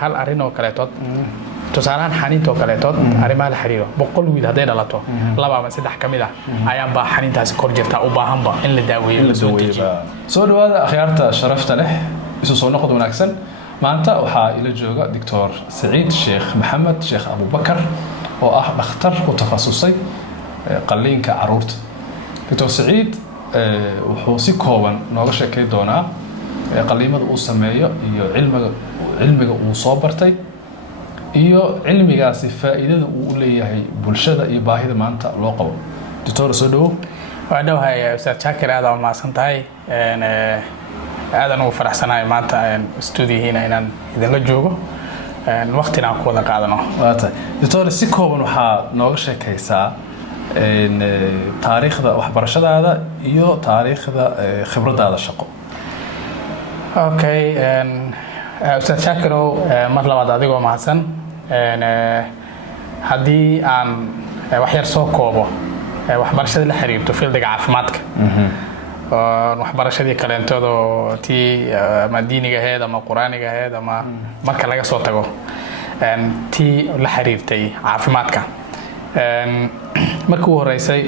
hal arrin oo kaleetood tusaalaan xaniinta oo kaleetood arrimaha la xiriiro boqol wiil haday dhalato laba ama saddex kamid ah ayaan baa xaniintaasi kor jirta u baahanba in la daaweeyo la soo dejiyo soo dhawaada akhyaarta sharafta leh isu soo noqod wanaagsan maanta waxaa ila jooga Dr. Saciid Sheekh Maxamed Sheekh Abu Bakar oo ah dhakhtar ku takhasusay qalliinka caruurta. Dr. Saciid wuxuu si kooban nooga sheekay doonaa qalliimada uu sameeyo iyo cilmiga uu soo bartay iyo cilmigaasi faa'iidada uu u leeyahay bulshada iyo baahida maanta loo qabo. Dr. soo dhawo. waa dhawahay Ustaad Shaakir aad ma santahay aadan ugu faraxsanahay maanta stuudiyihiina inaan idinla joogo waqtina aan ku wada qaadano. Dr. si kooban waxaa nooga sheekaysaa taariikhda waxbarashadaada iyo taariikhda khibradaada shaqo. Okay, Ustaad Shaakir mar labaad adigoo mahadsan haddii aan wax yar soo koobo waxbarashada la xiriirto fiildiga caafimaadka waxbarashadii kaleentooda tii ama diiniga ahayd ama quraaniga ahayd ama marka laga soo tago tii la xiriirtay caafimaadka markii ugu horeysay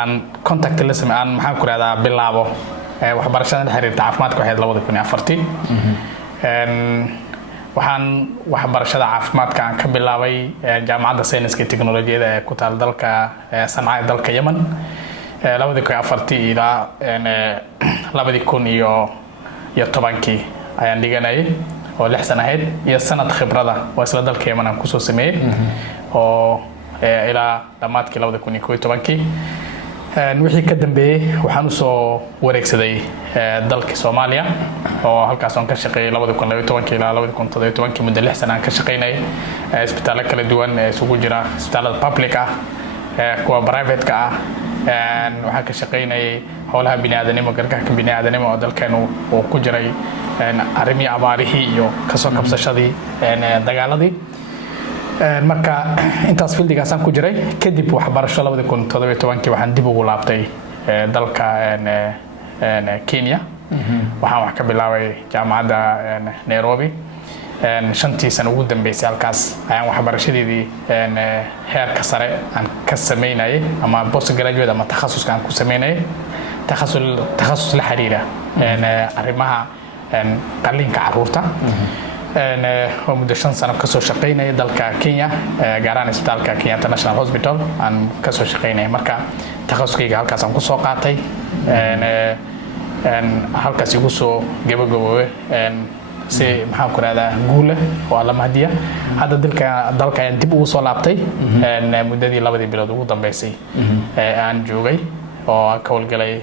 aan contact la sameeyay aan maxaan ku raadaa bilaabo waxbarashada la xiriirta caafimaadka waxay 2004 waxaan waxbarashada caafimaadka aan ka bilaabay jaamacadda sayniska iyo tiknoolajiyada ee ku taal dalka Sanaa dalka Yemen 2004 ilaa 2010 ayaan dhiganayay oo 6 sano ahayd iyo sanad khibrada oo isla dalka Yemen aan ku soo sameeyay oo ilaa dhamaadkii 2011 wixii ka dambeeyay waxaan u soo wareegsaday dalka Soomaaliya oo halkaas aan ka shaqeeyay 2012 ilaa 2017 muddo 6 sano aan ka shaqeynay isbitaalo kala duwan isugu jira isbitaalada public ah kuwa private ka ah waxaan ka shaqeynay howlaha bini'aadanimo gargaarka bini'aadanimo oo dalkeenu uu ku jiray arrimaha abaarihii iyo kasoo kabsashadii dagaaladii marka intaas fiildigaas aan ku jiray kadib waxbarasho 2017 waxaan dib ugu laabtay dalka Kenya waxaan wax ka bilaabay jaamacadda Nairobi shantii sano ugu dambeysay halkaas ayaan waxbarashadeedii heerka sare aan ka sameynayay ama postgraduate ama takhasuska aan ku sameynayay takhasus la xiriira arrimaha qalliinka caruurta oo muddo 5 sano ka soo shaqeynay dalka Kenya gaar ahaan isbitaalka Kenya International Hospital aan ka soo shaqeynay marka takhasuskayga halkaas aan ku soo qaatay halkaas igu soo gabagaboway si maxaan ku raadaa guul oo la mahdiya hadda dalka ayaan dib ugu soo laabtay muddadii 2 bilood ugu dambeysay aan joogay oo ka howlgalay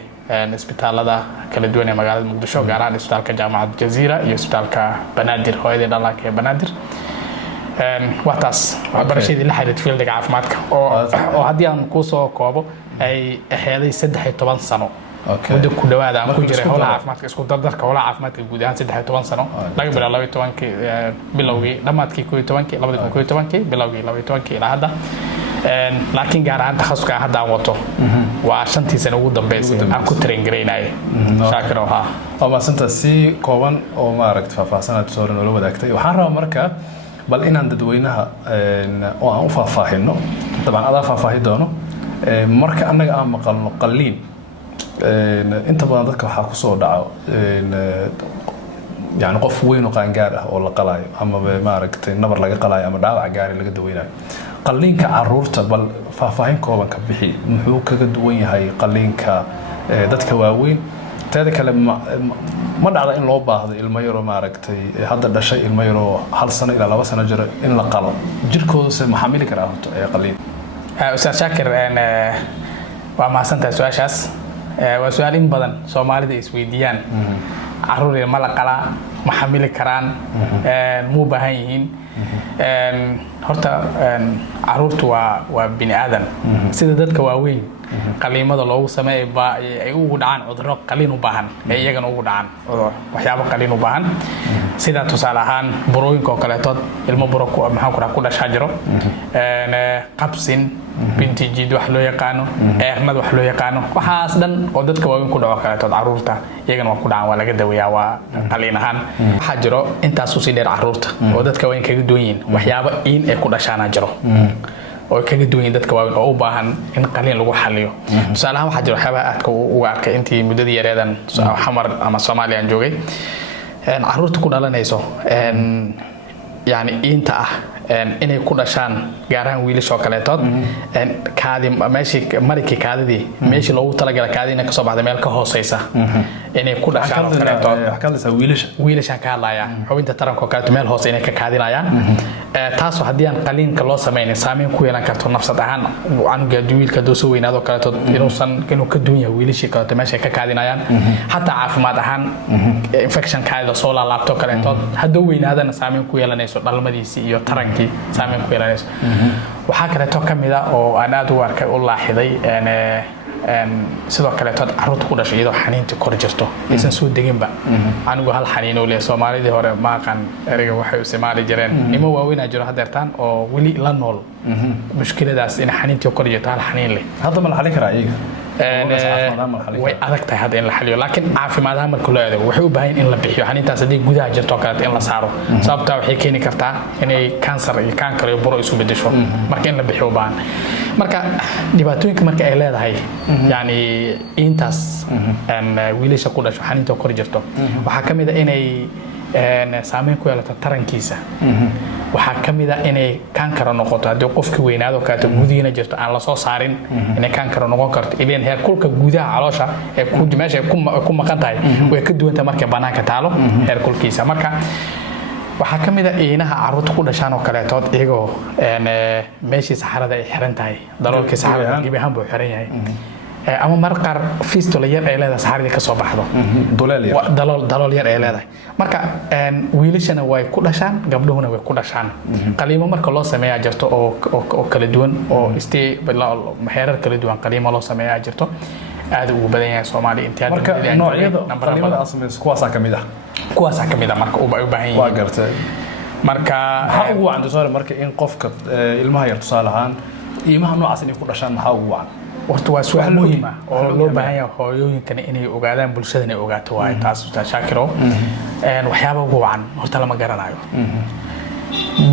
isbitaalada kala duwan ee magaalada Muqdisho gaar ahaan isbitaalka Jaamacadda Jazeera iyo isbitaalka Banaadir hooyadii dhallaanka ee Banaadir waxtaas waxbarashadii la xiriirta fiildiga caafimaadka oo haddii aan ku soo koobo ay aheeday 13 sano muddo ku dhawaada aan ku jiray howlaha caafimaadka isku dardarka howlaha caafimaadka guud ahaan 13 sano laga bilaabo 12 bilowgii dhamaadkii 2011 bilowgii 2012 ilaa hadda laakiin gaar ahaan takhasuska hadda aan wato waa 5 sano ugu dambeysay aan ku train gareynay Shaakir oo ma santa si kooban oo ma aragtay faahfaahsanaad soo noo wadaagtay waxaan rabaa marka bal inaan dadweynaha oo aan u faahfaahino dabcan aad faahfaahi doono marka annaga aan maqalno qalliin inta badan dadka waxa ku soo dhaco يعني qof weyn oo qaangaar ah oo la qalaayo ama ma aragtay nabar laga qalaayo ama dhaawac gaari laga daweynayo qalliinka caruurta bal faahfaahin kooban ka bixi muxuu kaga duwan yahay qalliinka dadka waaweyn taada kale ma dhacda in loo baahdo ilmo yar oo ma aragtay hadda dhashay ilmo yar oo 1 sano ilaa 2 sano jira in la qalo jirkooda se ma xamili karaa qalliin Ustaad Shaakir waa ma santahay su'aashaas waa su'aal in badan Soomaalida isweydiiyaan caruur ma la qala ma xamili karaan muu baahan yihiin horta caruurtu waa bini aadan sida dadka waaweyn qaliimada loogu sameeyay ba ay ugu dhacaan cudurro qaliin u baahan ee iyagana ugu dhacaan waxyaabo qaliin u baahan sida tusaale ahaan burooyinka oo kale tood ilmo buro maxaan ku dhashaa jiro qabsin binti jid wax loo yaqaano eernad wax loo yaqaano waxaas dhan oo dadka waaweyn ku dhaco kale tood caruurta iyagana waa ku dhacaan waa laga daweeyaa waa qaliin ahaan waxa jiro intaas u sii dheer caruurta oo dadka waaweyn kaga duwan yihiin waxyaabo in ay ku dhashaana jiro oo kaga duwan dadka waaweyn oo u baahan in qaliin lagu xaliyo tusaale ahaan waxa jiro waxyaabaha aadka ugu arkay intii muddadii yareedan xamar ama Soomaaliya aan joogay caruurta ku dhalanayso yani inta ah inay ku dhashaan gaar ahaan wiilasha kale tood kaadi meeshii markii kaadidii meeshii loogu talagalay kaadina ka soo baxday meel ka hooseysa inay ku dhashaan kale tood wax ka hadlaysa wiilasha ka hadlaya xubinta taranka kale meel hoose inay ka kaadinayaan taas hadii aan qaliinka loo sameeyay saameyn ku yeelan karto nafsad ahaan canuga wiilka dooso weynaado kale tood inuu ka duwan yahay wiilasha kale meesha ka kaadinayaan hatta caafimaad ahaan infection kaadida soo laabto kale tood hadoo weynaadana saameyn ku yeelanayso dhalmadiisi iyo taranki saameyn ku yeelanayso waxa kale to kamida oo aan aad u arkay u laaxiday sidoo kale tood caruurta ku dhashay iyadoo xaniinta kor jirto aysan soo deginba anigu hal xaniin oo leh Soomaalida hore ma aqaan erayga waxay u isticmaali jireen nimo waaweyn jiro hadeertaan oo wali la nool mushkiladaas in xaniinta kor jirto hal xaniin leh hadda ma la xalin karaa iyaga way adag tahay hadda in la xaliyo laakiin caafimaadaha marka loo eego waxay u baahan in la bixiyo xaniintaas hadii gudaha jirto kale in la saaro sababta waxay keeni kartaa inay cancer iyo kankar iyo buro isu bedesho marka in la bixiyo baan marka dhibaatooyinka marka ay leedahay yani intaas wiilasha ku dhasho xaniinta kor jirto waxa kamid ah inay saameyn ku yeelato tarankiisa waxa kamida inay kankar noqoto hadii qofka weynaado ka gudiina jirto aan la soo saarin inay kankar noqon karto ileen heer kulka gudaha caloosha ee ku meesha ku maqan tahay way ka duwan tahay marka banaanka taalo heer kulkiisa marka waxa kamida inaha caruurta ku dhashaan oo kale tood iyagoo meeshii saxarada ay xiran tahay daloolkii saxarada gibahan buu xiran yahay ama marqar fistula yar ay leedahay saxaradii ka soo baxdo dalool yar ay leedahay marka wiilashana way ku dhashaan gabdhuhuna way ku dhashaan qaliimo marka loo sameeyaa jirto oo kala duwan oo heerar kala duwan qaliimo loo sameeyaa jirto aad ugu badan yahay Soomaaliya inta marka noocyada qaliimada asmays kuwaas ka mid ah marka u baahan yihiin waa gartay marka waxa ugu wacan tusaale marka in qofka ilmaha yar tusaale ahaan ilmaha noocaas inay ku dhashaan waxa ugu wacan horta waa su'aal muhiim ah oo loo baahan yahay hooyooyinkana inay ogaadaan bulshadana ay ogaato waa taas Shaakiro waxyaabo ugu wacan horta lama garanayo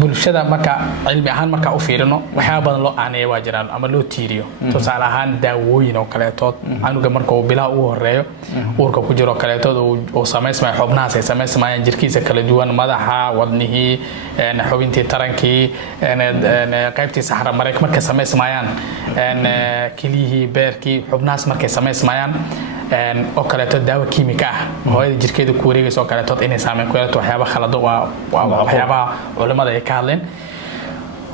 bulshada marka cilmi ahaan marka u fiirino waxyaabo badan loo aaneeyo waa jiraan ama loo tiiriyo tusaale ahaan daawooyin oo kale tood anuga marka uu bilaa u horeeyo uurka ku jiro kale tood oo sameysmay xubnahaas ay sameysmayaan jirkiisa kala duwan madaxa wadnihii xubintii tarankii qaybtii saxara mareek marka sameysmayaan kiliyihii beerkii xubnahaas markay sameysmayaan oo kale tood daawo kiimika ah hooyada jirkeeda ku wareegayso oo kale tood inay saameyn ku yeelato waxyaabo khalad waa waxyaabo culimada ay ka hadleen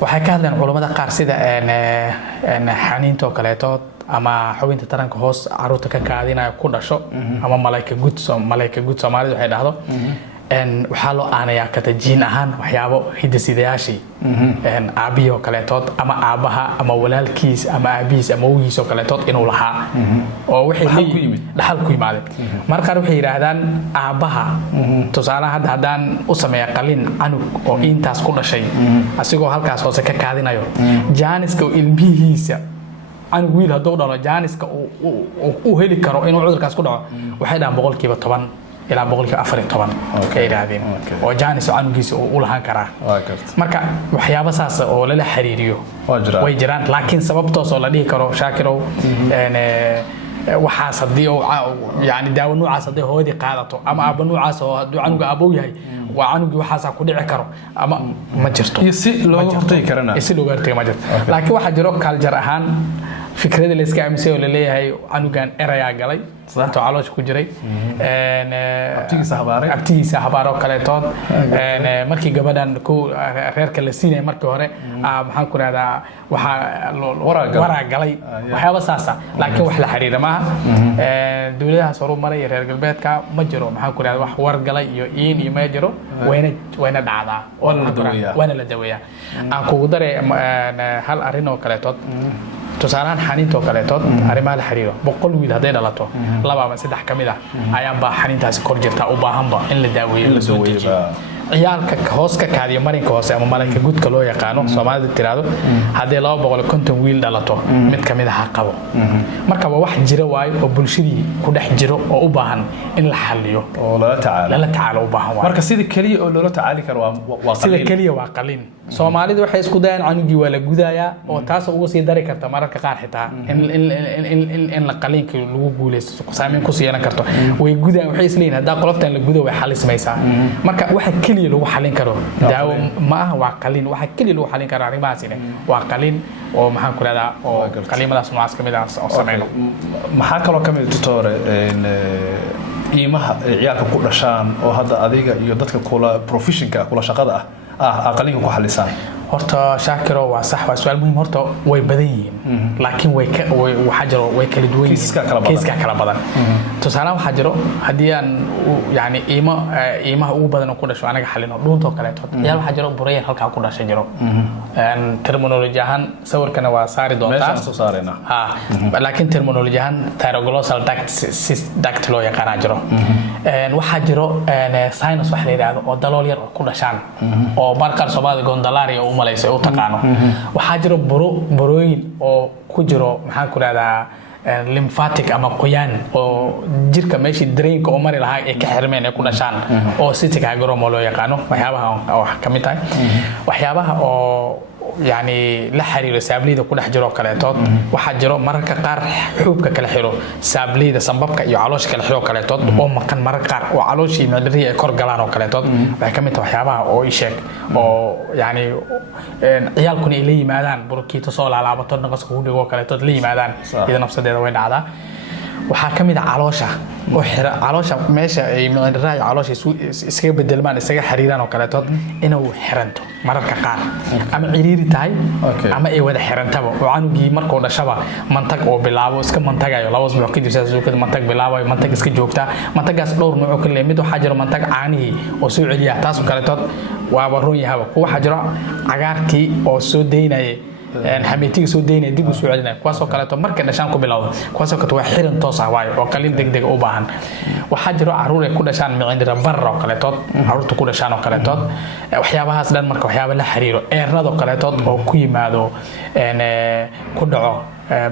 waxay ka hadleen culimada qaar sida xaniinta oo kale tood ama xubinta taranka hoos caruurta ka kaadinaya ku dhasho ama malayka guud Soomaalidu waxay dhahdo waxaa loo aanayaa katajiin ahaan waxyaabo hidasidayaashii aabiyo kale tood ama aabaha ama walaalkiis ama aabihiis ama wiigiis oo kale tood inuu lahaa oo waxay dhaxal ku yimaadeen marka waxay yiraahdaan aabaha tusaale hadaan u sameeyo qalin canug oo intaas ku dhashay asigoo halkaas hoose ka kaadinayo jaaniska ilmihiisa canug wiil haduu dhalo jaaniska uu heli karo inuu cudurkaas ku dhaco waxay dhahan 10% ilaa 14% ka yiraahdeen oo jaanis canugiisa uu lahaan karaa marka waxyaabo saas oo la xiriiriyo way jiraan laakiin sababtoos oo la dhihi karo Shaakirow waxa sadii oo yani daawo noocaas hadii hooyadii qaadato ama aaba noocaas oo haduu canuga aabow yahay waa canugi waxaas ku dhici karo ama ma jirto si looga hortagi karana ma jirto laakiin waxa jiro kaljar ahaan fikrada la iska aaminsan oo la leeyahay canugan eraya galay sababtoo caloosh ku jiray abtigiisa habaaro kale tood markii gabadhan ku reerka la siinay markii hore maxaan ku raahdaa waxa waraa galay waxyaabo saasa laakiin wax la xiriira maaha dawladaha soo maray reer galbeedka ma jiro maxaan ku raahdaa wax war galay iyo iyo ma jiro wayna dhacdaa oo la daweeyaa aan kugu daray hal arin oo kale tood tusaalahan xaniintoo kaleetood arrimaha la xiriiro 100 wiil hadday dhalato 2 ama 3 ka mid ah ayaan baa xaniintaasi kor jirta u baahanba in la daaweeyo la soo dejiyo ciyaalka hoos ka kaadiyo marinka hoose ama marinka gudka loo yaqaano Soomaalida tiraado hadii 250 wiil dhalato mid kamid ah qabo marka wax jira waay oo bulshadii ku dhex jiro oo u baahan in la xalliyo oo la tacaalo u baahan marka sidii kaliya oo loola tacaali karo waa sidii kaliya waa qalin Soomaalidu waxay isku dayaan canugii waa la gudayaa oo taas ugu sii dari karta mararka qaar xitaa in la qalinka lagu guuleysto saameyn ku siiyana karto way gudaan waxay isleeyihiin hadaa qoloftan la gudo way xalismaysaa marka waxa kaliya lagu xalin karo daawo ma aha waa qalin waxa kaliya lagu xalin karo arrimahaasina waa qalin oo maxaan ku radaa oo qalimadaas noocaas kamid ah oo sameeyno maxaa kaloo kamid doctor iimaha ciyaalka ku dhashaan oo hadda adiga iyo dadka kula professionka kula shaqada qalinka ku xalisaan horta Shaakiro waa sax waa su'aal muhiim horta way badan yihiin laakiin waxa jiro way kala duwan yihiin kiiska kala badan tusaale waxa jiro hadii aan yani iimaha ugu badan ku dhasho anaga xalino dhuunto kale yaa waxa jiro burayeen halka ku dhashay jiro terminology ahaan sawirkana waa saari doontaa meesha soo saarayna laakiin terminology ahaan thyroglosal duct loo yaqaan jiro waxa jiro sinus wax la yiraahdo oo dalool yar ku dhashaan oo marka Soomaaliga gondolaria malaysa oo taqaano waxa jiro burooyin oo ku jiro maxaa ku raada lymphatic ama qoyaan oo jirka meeshii drainka oo mari lahaa ee ka xirmeen ee ku dhashaan oo cystic hygroma loo yaqaano waxyaabaha wax kamid tahay waxyaabaha oo يعني la xiriiro saablida ku dhex jiro kaleetood waxa jiro mararka qaar xuubka kala xiro saablida sanbabka iyo calooshka kala xiro kaleetood oo maqan mararka qaar oo calooshii madari ay kor galaan oo kaleetood waxa kamid tahay waxyaabaha oo i sheeg oo yani ciyaalkuna ay la yimaadaan burkiito soo laalaabato naqaska u dhigo kaleetood la yimaadaan iyada nafsadeeda way dhacdaa waxa kamid ah caloosha oo xira caloosha meesha ay mindiraha caloosha iskaga bedelmaan isaga xiriiraan oo kaleetood inuu xiranto mararka qaar ama ciriiri tahay ama ay wada xirantaba oo canugii markuu dhashaba mantag oo bilaabo iska mantagayo laba usbuuc kadib saasoo mantag bilaabayo mantag iska joogta mantagaas dhowr nooc kale mid waxa jiro mantag caanihi oo soo celiya taas oo kaleetood waa waroon yahay waxa jiro cagaarkii oo soo deynayay حميتي سودين ديب سوعدنا كواسو كلاتو marka dhashaan ku bilowdo kuwaasoo ka waa xiran toos ah waayo oo qalin degdeg u baahan waxa jiro caruur ay ku dhashaan micindira barro kaleetood caruurtu ku dhashaan oo kaleetood waxyaabahaas dhan marka waxyaabo la xiriiro eerrado kaleetood oo ku yimaado ku dhaco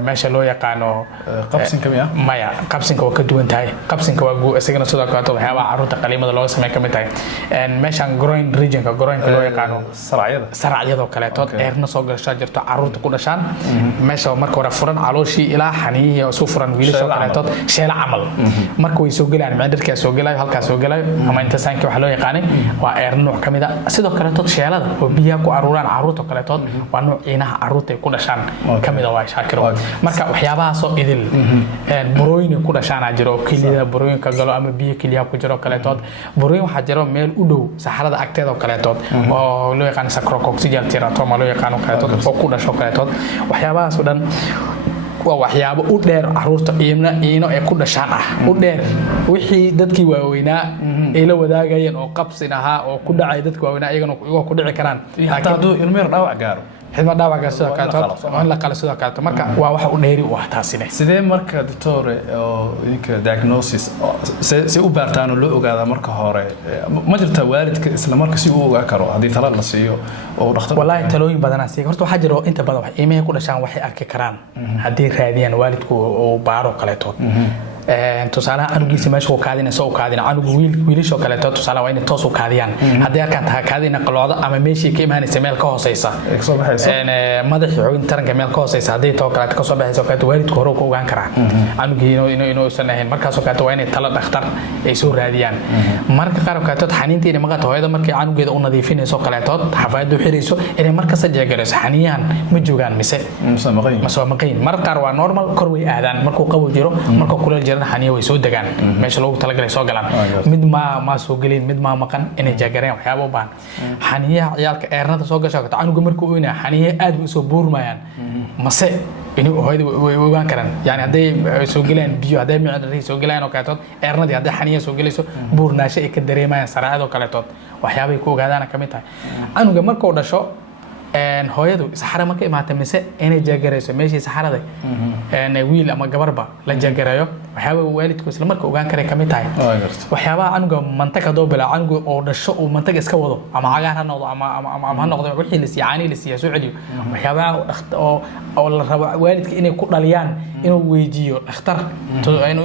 meesha loo yaqaano qabsinka maya qabsinka waa ka duwan tahay qabsinka waa isagana sidoo kale waxyaabaha caruurta qaliimada loo sameeyo kamid tahay meeshan groin regionka groinka loo yaqaano saracyada kaleetood eerna soo gashaa jirto caruurta ku dhashaan meesha marka hore furan calooshii ilaa xaniihi oo soo furan wiilasha kaleetood sheela camal marka way soo galaan maandirka soo galayo halka soo galayo ama inta saanki waxa loo yaqaanay waa eer nooc kamid ah sidoo kaleetood sheelada oo biyaha ku aruuraan caruurta kaleetood waa nooc inaha caruurta ku dhashaan kamid ah waa shaakiro marka waxyaabahaas oo idil burooyin ku dhashaan jiro kaliya burooyinka galo ama biyo kaliya ku jiro kaleetood burooyin waxa jiro meel u dhow saxarada agteeda kaleetood oo loo yaqaan sacrococcygeal teratoma loo yaqaan kaleetood oo ku dhasho kaleetood waxyaabahaas oo dhan waa waxyaabo u dheer caruurta iino ee ku dhashaan ah u dheer wixii dadkii waaweynaa ay la wadaagayeen oo qabsin ahaa oo ku dhacay dadka waaweynaa iyagana ku dhici karaan laakiin haduu ilmo yar dhaawac gaaro xidma dhaawaca sidoo kale la qala sidoo kale marka waa waxa u dheeri wax taasina sidee marka doctor oo idinka diagnosis si u baartaan loo ogaada marka hore ma jirta waalidka isla marka si uu ogaa karo hadii talo la siiyo oo dhakhtar wallahi talooyin badan si horta waxa jiro inta badan wax iimaha ku dhashaan waxay arki karaan hadii raadiyaan waalidku oo baaro kaleeto tusaalaha anugiisa meesha uu kaadinayso oo kaadina anugu wiilisho kale tusaalaha waa in toos u kaadiyaan hadii arkaan tahay kaadina qalooda ama meeshii ka imaanaysa meel ka hooseysa madaxii xoogin taranka meel ka hooseysa hadii too kale ka soo baxayso ka waalidku hore ku ogaan karaan anugi inuu sanayn markaas oo kale waa in talo dhakhtar ay soo raadiyaan marka qaar ka tad xaniintii maqata hooyada markii anugeeda u nadiifinayso kale tad xafaayad u xiriirayso inay markaas jeegarayso xaniyan ma joogaan mise maqayn marka qaar waa normal kor way aadaan markuu qabo jiro markuu kuleel jiro xaniyo way soo dagaan meesha loogu talagalay soo galaan mid ma soo galin mid ma maqan inay jaagareen waxyaabo u baahan xaniyaha ciyaalka eernada soo gasho ka anugu markuu uu inaa xaniye aad u soo buurmayaan mase inuu hooyada way ogaan karaan yani haday soo galeen biyo haday micnada soo galeen oo kaleeto eernadii haday xaniye soo galayso buurnaasho ay ka dareemayaan saraacado kaleeto waxyaabo ay ku ogaadaan kamid tahay anuga markuu dhasho hooyadu saxara marka imaata mise inay jaagarayso meeshii saxarada wiil ama gabarba la jaagarayo waxyaaba waalidku isla marka ogaan kare kamid tahay waxyaabaha canuga mantaga doobila canuga oo dhasho uu mantaga iska wado ama cagaar ha noqdo ama ha noqdo wixii la siyaani la siyaa soo celiyo waxyaabaha oo la rabo waalidka inay ku dhaliyaan inuu weydiiyo dhakhtar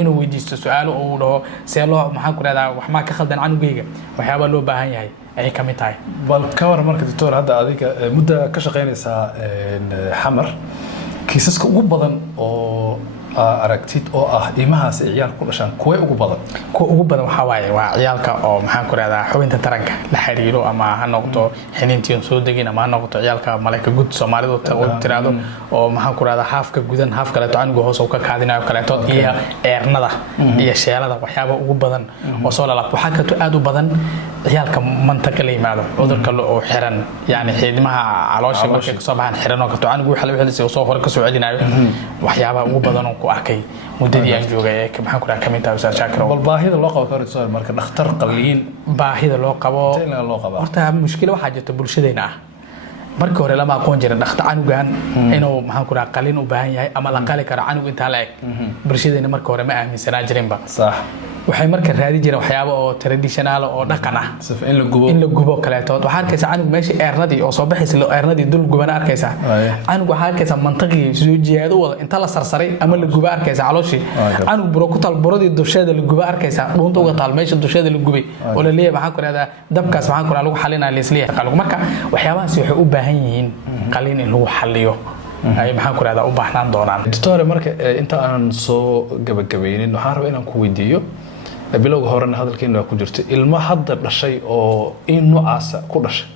inuu weydiisto su'aalo oo dhaho see loo maxaan ku radaa wax ma ka khaldan canugayga waxyaaba loo baahan yahay ay kamid tahay bal ka war marka doctor hadda adiga muddo ka shaqeynaysa xamar kiisaska ugu badan oo aragtid oo imahaas ciyaal ku dhashaan kuwa ugu badan waxa waaye waa ciyaalka oo maxaan ku radaa xubinta taranka la xiriiro ama ha noqdo xiniintii soo degin ama ha noqdo ciyaalka malayka gud Soomaalidu tiraado oo maxaan ku radaa haafka gudan haaf kale canuga hoos oo ka kaadinayo kale iyo eernada iyo sheelada waxyaaba ugu badan oo soo laabto waxa ka aad u badan ciyaalka mantaqa la yimaado cudurka oo xiran yani xiidmaha caloosha markay ka soo baxaan xiran oo ka canuga waxa la wixii soo hor ka soo celinayo waxyaaba ugu badan ku arkay muddadii aan joogay maxaan ku rakaa kamid tahay Ustaad Shaakir bal baahida loo qabo doctor marka dhakhtar qaliin baahida loo qabo horta mushkilad waxa jirta bulshadeena marka hore lama aqoon jirin dhakhtar canugan inuu maxaan ku rakaa qaliin u baahan yahay ama la qali karo canug inta la eg bulshadeena marka hore ma aaminsanaa jirinba sax waxay marka raadi jireen waxyaabo oo traditional oo dhaqan ah in la gubo kaleeto waxa arkaysa canug meeshii eernadii oo soo baxaysa eernadii dul gubana arkaysa canug waxa arkaysa mantaqii soo jiyaado wada inta la sarsaray ama la guba arkaysa calooshi canug buro ku tal buradii dusheeda la guba arkaysa dhuunta uga taal meesha dusheeda la gubay oo la leeyahay waxa ku raada dabkaas waxa ku lagu xalinaa leesliya qalug marka waxyaabahaas waxay u baahan yihiin qaliin in lagu xaliyo ay maxaan ku raada u baahnaan doonaan doctor marka inta aan soo gabagabaynin waxaan rabaa inaan ku weydiiyo bilowga horena hadalkeena ku jirto ilmo hadda dhashay oo in noocaas ku dhashay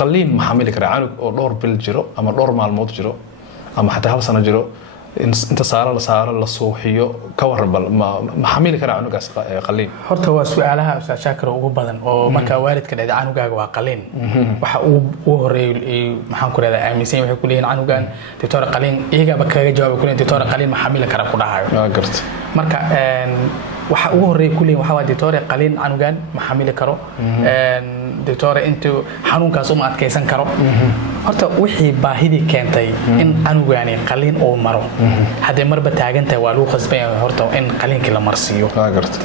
qaliin ma xamili kara canug oo dhowr bil jiro ama dhowr maalmood jiro ama xataa hal sano jiro inta saara la suuxiyo ka waran bal ma xamili kara canugaas qaliin horta waa su'aalaha Ustaad Shaakir ugu badan oo marka waalidka dhacay canugaaga waa qaliin waxa uu horeeyay maxaan ku radaa aaminsan waxay ku leeyihiin canugan doctor qaliin iyaga ba kaga jawaab ku leeyihiin doctor qaliin ma xamili kara ku dhahayo garta marka waxa ugu horeeyay kulliin waxa waa doctor qaliin canugan ma xamili karo doctor intuu xanuunkaas uma adkeysan karo horta wixii baahidii keentay in canugani qaliin oo maro hadee marba taagantahay waa lagu qasbay horta in qaliinka la marsiyo garta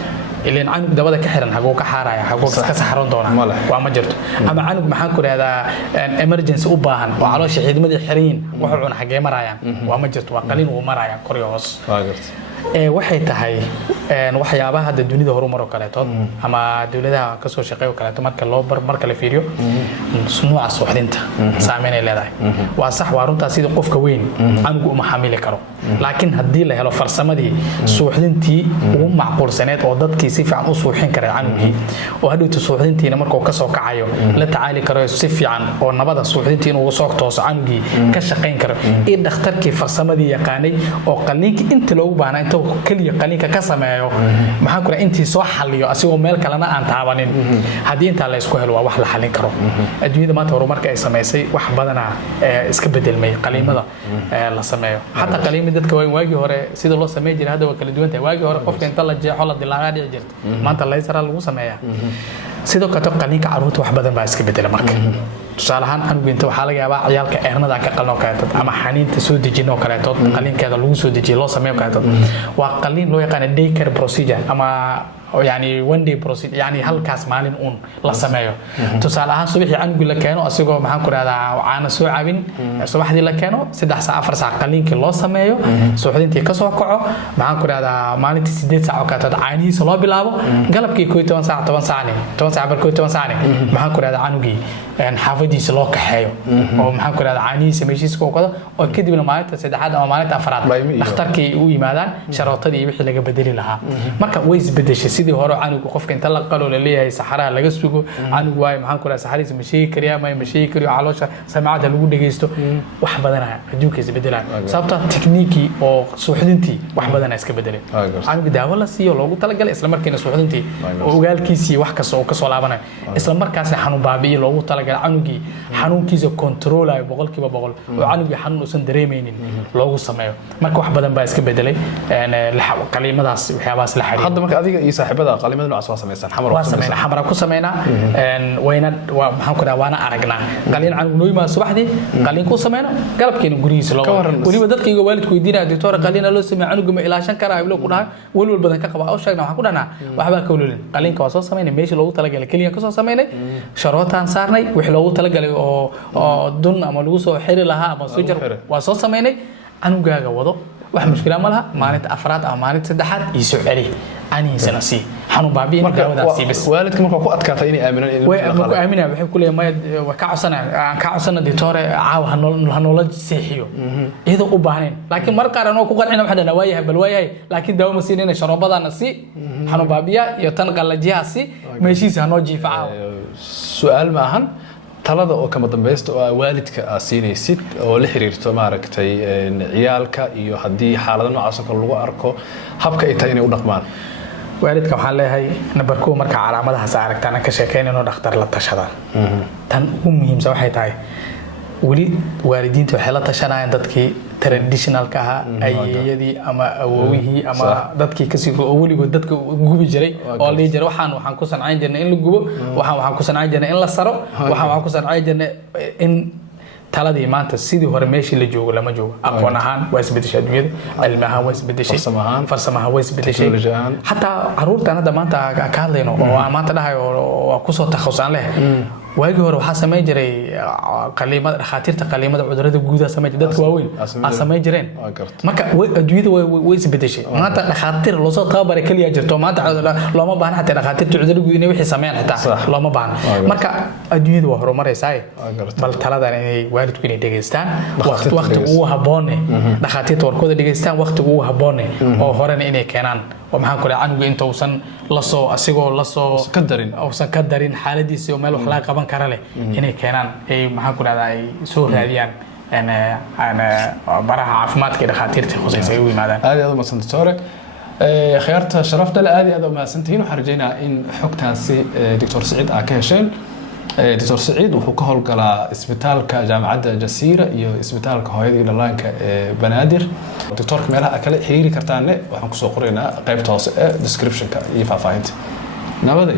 ileen canug dabada ka xiran xagoo ka xaaraya xagoo ka saxaran doona waa ma jirto ama canug maxaan ku radaa emergency u baahan oo caloosha ciidamada xirin wax cun xagee marayaan waa ma jirto waa qaliin uu maraya kor iyo hoos garta waxay tahay waxyaabaha hadda dunida horumar oo kaleeto ama dawladaha ka soo shaqeeyo kaleeto marka la fiiriyo nooca suuxdinta saameyn ay leedahay waa sax waa runta sida qofka weyn canugu uma xamili karo laakiin hadii la helo farsamadii suuxdintii ugu macquulsaneed oo dadkii si fiican u suuxin kara canugii oo hadhowta suuxdintiina markuu ka soo kacayo la tacaali karo si fiican oo nabada suuxdintii inuu soo tooso canugii ka shaqeyn karo ee dhakhtarkii farsamadii yaqaanay oo qaliinka inta loogu baahnaa inta kaliya qaliinka ka sameeyo maxaa ku intii soo xaliyo asigoo meel kalena aan taabanin hadii inta la isku helo waa wax la xalin karo adduunyada maanta horumarka ay sameysay wax badana iska bedelmay qaliimada la sameeyo hatta qaliimada dadka waagi hore sida loo sameeyay jiray hadda waa kala duwan tahay waagi hore qofka inta la jeexo la dilaaga dhici jirtay maanta laser lagu sameeyaa sidoo kale qaliinka caruurta wax badan baa iska bedelay marka tusaale ahaan canuga inta waxaa laga yaabaa ciyaalka eernada ka qalno kaleeto ama xaniinta soo dejino kaleeto qaliinkeeda lagu soo dejiyo loo sameeyo kaleeto waa qaliin loo yaqaan day care procedure ama يعني one day procedure يعني halkaas maalin uun la sameeyo tusaale ahaan subaxii canuga la keeno asigoo maxaan ku radaa caana soo cabin subaxdii la keeno 3 saac 4 saac qaliinkii loo sameeyo suuxdintii ka soo kaco maxaan ku radaa maalintii 8 saac oo ka tad caanihiisa loo bilaabo galabkii 12 saac 10 saac bar 12 saac maxaan ku radaa canugii xaafadiisa loo kaxeeyo oo maxaan ku radaa caanihiisa meeshiisa ku qado oo kadibna maalinta saddexaad ama maalinta afraad dhakhtarkii u yimaadaan sharootadii wixii laga bedeli lahaa marka way isbedeshay sidii hore canuga qofka inta la qalo la leeyahay saxaraha laga sugo canuga waay maxaan ku radaa saxariisa ma sheegi kariya ma sheegi kariyo caloosha samaacada lagu dhageysto wax badan adduunka isbedelaan sababta tekniiki oo suuxdintii wax badan iska bedelay canuga daawo la siiyo loogu talagalay isla markiina suuxdintii oo ogaalkiisii wax kasta oo ka soo laabanay isla markaasna xanuun baabi'i loogu talagalay canugii xanuunkiisa controlayo 100% oo canugii xanuun uusan dareemaynin loogu sameeyo marka wax badan baa iska bedelay qaliimadaas waxyaabahaas la xiriir hadda marka adiga iyo saaxiibada qalimada noocaas waa sameeysan xamar waa sameeyna xamar ku sameeyna wayna maxaan ku dhawaana aragnaa qalin aan noo yimaado subaxdii qalin ku sameeyna galabkeena gurigiisa loo waliba dadkayga waalidku weydiinaa doctor qalin loo sameeyo canuga ma ilaashan karaa iblo ku dhahay walwal badan ka qaba oo sheegna waxaan ku dhahnaa waxba ka walwalin qalinka waa soo sameeynay meeshii loogu talagalay kaliya ka soo sameeynay sharootaan saarnay wixii loogu talagalay oo dun ama lagu soo xiri lahaa ama soo jar waa soo sameeynay canugaaga wado wax mushkila ma laha maalinta afraad ama maalinta saddexaad iyo soo celi aniisana si xanuun baabiin daawadaasi bas waalidka markuu ku adkaatay inay aaminaan way ku aaminaa waxay ku leeyahay ma ka codsanaa doctor caaw hanoola seexiyo iyadoo u baahneen laakiin mar qaar anoo ku qancina waxa dhanaa waayahay bal waayahay laakiin daawo ma siinayna sharoobadana si xanuun baabiya iyo tan qalajiyaha si meeshiisa hanoo jiifaa su'aal ma ahan talada oo kama dambaysta oo waalidka siinaysid oo la xiriirto maaragtay ciyaalka iyo hadii xaalado noocaas oo kale lagu arko habka ay tahay inay u dhaqmaan waalidka waxaan leeyahay number 2 marka calaamadahaas aragtaan ka sheekeynayno dhakhtar la tashada tan ugu muhiimsan waxay tahay wali waalidiintu waxay la tashanayaan dadkii traditionalka ahaa ayeeyadii ama awowihii ama dadkii kasii waligood dadka gubi jiray oo la jiray waxaan ku sancayn jirnay in la gubo waxaan ku sancayn jirnay in la saro waxaan ku sancayn jirnay in taladii maanta sidii hore meeshii la joogo lama joogo aqoon ahaan waa isbedeshay adduunyada cilmi ahaan waa isbedeshay farsamaha waa isbedeshay hatta caruurtan hadda maanta ka hadlayno oo maanta dhahay oo ku soo takhasusaan leh waagi hore waxa sameey jiray qaliimada dhakhaatiirta qaliimada cudurrada guud sameey dadka waaweyn sameey jireen marka adduunyada way isbedeshay maanta dhakhaatiir loo soo tababaray kaliya jirto maanta looma baahna hatta dhakhaatiirta cudurrada guud inay wixii sameeyaan xitaa looma baahna marka adduunyada waa horumaraysaa bal taladan inay waalidku inay dhageystaan waqti ugu haboon dhakhaatiirta warkooda dhageystaan waqti ugu haboon oo horena inay keenaan ومحن كل عنو أنت وصن لصو أسيقو لصو كدرين أو سكدرين حالدي سو مال وحلا قبان كرله إني كنان أي محن كل هذا سو هذيان أنا براها عفمات كده خاطرتي خصوصي سوي ماذا هذا هذا ما سنتورك خيارته شرفت له هذا ما سنتين وحرجينا إن حكتها سي دكتور سعيد عكاشين دكتور سعيد wuxuu ka howlgalaa isbitaalka jaamacadda Jasiira iyo isbitaalka hooyada iyo dhallaanka Banaadir doctorka meelaha kale xiriiri kartaan waxaan ku soo qoraynaa qaybta hoose ee description-ka iyo faahfaahinta nabadey